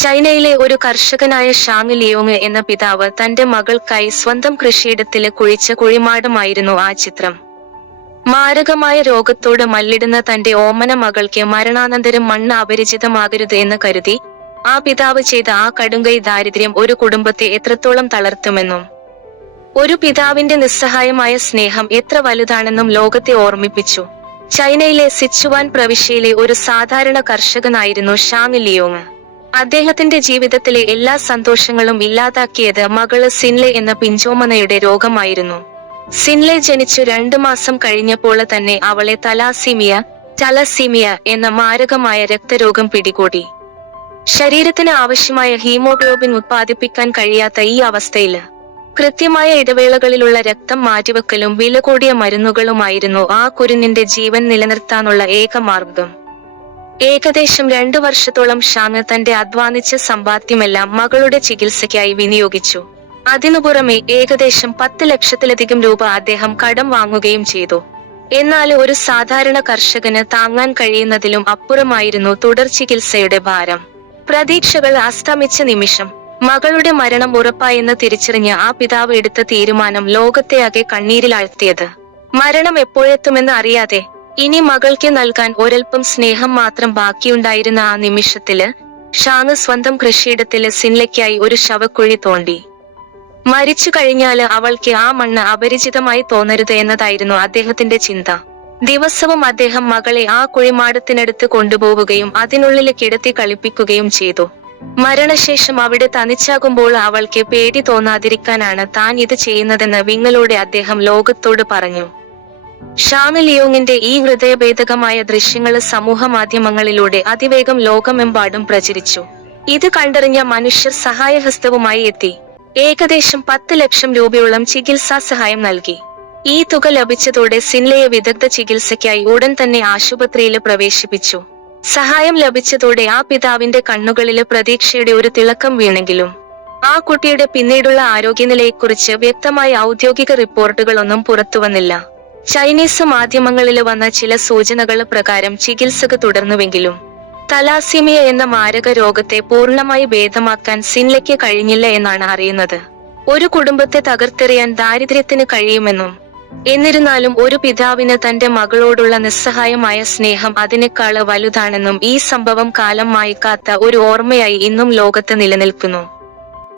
ചൈനയിലെ ഒരു കർഷകനായ ഷാങ് ലിയോങ് എന്ന പിതാവ് തന്റെ മകൾക്കായി സ്വന്തം കൃഷിയിടത്തില് കുഴിച്ച കുഴിമാടമായിരുന്നു ആ ചിത്രം. മാരകമായ രോഗത്തോട് മല്ലിടുന്ന തന്റെ ഓമന മകൾക്ക് മരണാനന്തരം മണ്ണ് അപരിചിതമാകരുത് എന്ന് കരുതി ആ പിതാവ് ചെയ്ത ആ കടുങ്കൈ ദാരിദ്ര്യം ഒരു കുടുംബത്തെ എത്രത്തോളം തളർത്തുമെന്നും ഒരു പിതാവിന്റെ നിസ്സഹായമായ സ്നേഹം എത്ര വലുതാണെന്നും ലോകത്തെ ഓർമ്മിപ്പിച്ചു. ചൈനയിലെ സിച്ചുവാൻ പ്രവിശ്യയിലെ ഒരു സാധാരണ കർഷകനായിരുന്നു ഷാങ് ലിയോങ്. അദ്ദേഹത്തിന്റെ ജീവിതത്തിലെ എല്ലാ സന്തോഷങ്ങളും ഇല്ലാതാക്കിയത് മകള് സിൻലെ എന്ന പിഞ്ചോമനയുടെ രോഗമായിരുന്നു. സിൻലെ ജനിച്ചു 2 മാസം കഴിഞ്ഞപ്പോൾ തന്നെ അവളെ തലസീമിയ എന്ന മാരകമായ രക്തരോഗം പിടികൂടി. ശരീരത്തിന് ആവശ്യമായ ഹീമോഗ്ലോബിൻ ഉത്പാദിപ്പിക്കാൻ കഴിയാത്ത ഈ അവസ്ഥയില് കൃത്യമായ ഇടവേളകളിലുള്ള രക്തം മാറ്റിവെക്കലും വില കൂടിയ മരുന്നുകളുമായിരുന്നു ആ കുരുന്നിന്റെ ജീവൻ നിലനിർത്താനുള്ള ഏക മാർഗം. ഏകദേശം 2 വർഷത്തോളം ഷാങ് തന്റെ അധ്വാനിച്ച സമ്പാദ്യമെല്ലാം മകളുടെ ചികിത്സയ്ക്കായി വിനിയോഗിച്ചു. അതിനു പുറമെ ഏകദേശം 10 ലക്ഷത്തിലധികം രൂപ അദ്ദേഹം കടം വാങ്ങുകയും ചെയ്തു. എന്നാൽ ഒരു സാധാരണ കർഷകന് താങ്ങാൻ കഴിയുന്നതിലും അപ്പുറമായിരുന്നു തുടർ ചികിത്സയുടെ ഭാരം. പ്രതീക്ഷകൾ അസ്തമിച്ച നിമിഷം മകളുടെ മരണം ഉറപ്പായെന്ന് തിരിച്ചറിഞ്ഞ ആ പിതാവ് എടുത്ത തീരുമാനം ലോകത്തെയാകെ കണ്ണീരിലാഴ്ത്തിയത്. മരണം എപ്പോഴെത്തുമെന്ന് അറിയാതെ ഇനി മകൾക്ക് നൽകാൻ ഒരൽപ്പം സ്നേഹം മാത്രം ബാക്കിയുണ്ടായിരുന്ന ആ നിമിഷത്തില് ഷാങ് സ്വന്തം കൃഷിയിടത്തില് സിൻലയ്ക്കായി ഒരു ശവക്കുഴി തോണ്ടി. മരിച്ചു കഴിഞ്ഞാല് അവൾക്ക് ആ മണ്ണ് അപരിചിതമായി തോന്നരുത് എന്നതായിരുന്നു അദ്ദേഹത്തിന്റെ ചിന്ത. ദിവസവും അദ്ദേഹം മകളെ ആ കുഴിമാടത്തിനടുത്ത് കൊണ്ടുപോവുകയും അതിനുള്ളില് കിടത്തി കളിപ്പിക്കുകയും ചെയ്തു. മരണശേഷം അവിടെ തനിച്ചാകുമ്പോൾ അവൾക്ക് പേടി തോന്നാതിരിക്കാനാണ് താൻ ഇത് ചെയ്യുന്നതെന്ന് വിങ്ങലോടെ അദ്ദേഹം ലോകത്തോട് പറഞ്ഞു. ഷാങ് ലിയോങ്ങിന്റെ ഈ ഹൃദയഭേദകമായ ദൃശ്യങ്ങള് സമൂഹ മാധ്യമങ്ങളിലൂടെ അതിവേഗം ലോകമെമ്പാടും പ്രചരിച്ചു. ഇത് കണ്ടറിഞ്ഞ മനുഷ്യർ സഹായഹസ്തവുമായി എത്തി. ഏകദേശം 10 ലക്ഷം രൂപയോളം ചികിത്സാ സഹായം നൽകി. ഈ തുക ലഭിച്ചതോടെ സിൻലയെ വിദഗ്ധ ചികിത്സയ്ക്കായി ഉടൻ തന്നെ ആശുപത്രിയില് പ്രവേശിപ്പിച്ചു. സഹായം ലഭിച്ചതോടെ ആ പിതാവിന്റെ കണ്ണുകളില് പ്രതീക്ഷയുടെ ഒരു തിളക്കം വീണെങ്കിലും ആ കുട്ടിയുടെ പിന്നീടുള്ള ആരോഗ്യനിലയെക്കുറിച്ച് വ്യക്തമായ ഔദ്യോഗിക റിപ്പോർട്ടുകളൊന്നും പുറത്തുവന്നില്ല. ചൈനീസ് മാധ്യമങ്ങളില് വന്ന ചില സൂചനകൾ പ്രകാരം ചികിത്സ തുടർന്നുവെങ്കിലും തലാസീമിയ എന്ന മാരക രോഗത്തെ പൂർണ്ണമായി ഭേദമാക്കാൻ സിൻലയ്ക്ക് കഴിഞ്ഞില്ല എന്നാണ് അറിയുന്നത്. ഒരു കുടുംബത്തെ തകർത്തെറിയാൻ ദാരിദ്ര്യത്തിന് കഴിയുമെന്നും എന്നിരുന്നാലും ഒരു പിതാവിന് തന്റെ മകളോടുള്ള നിസ്സഹായമായ സ്നേഹം അതിനേക്കാള് വലുതാണെന്നും ഈ സംഭവം കാലം മായ്ക്കാത്ത ഒരു ഓർമ്മയായി ഇന്നും ലോകത്ത് നിലനിൽക്കുന്നു.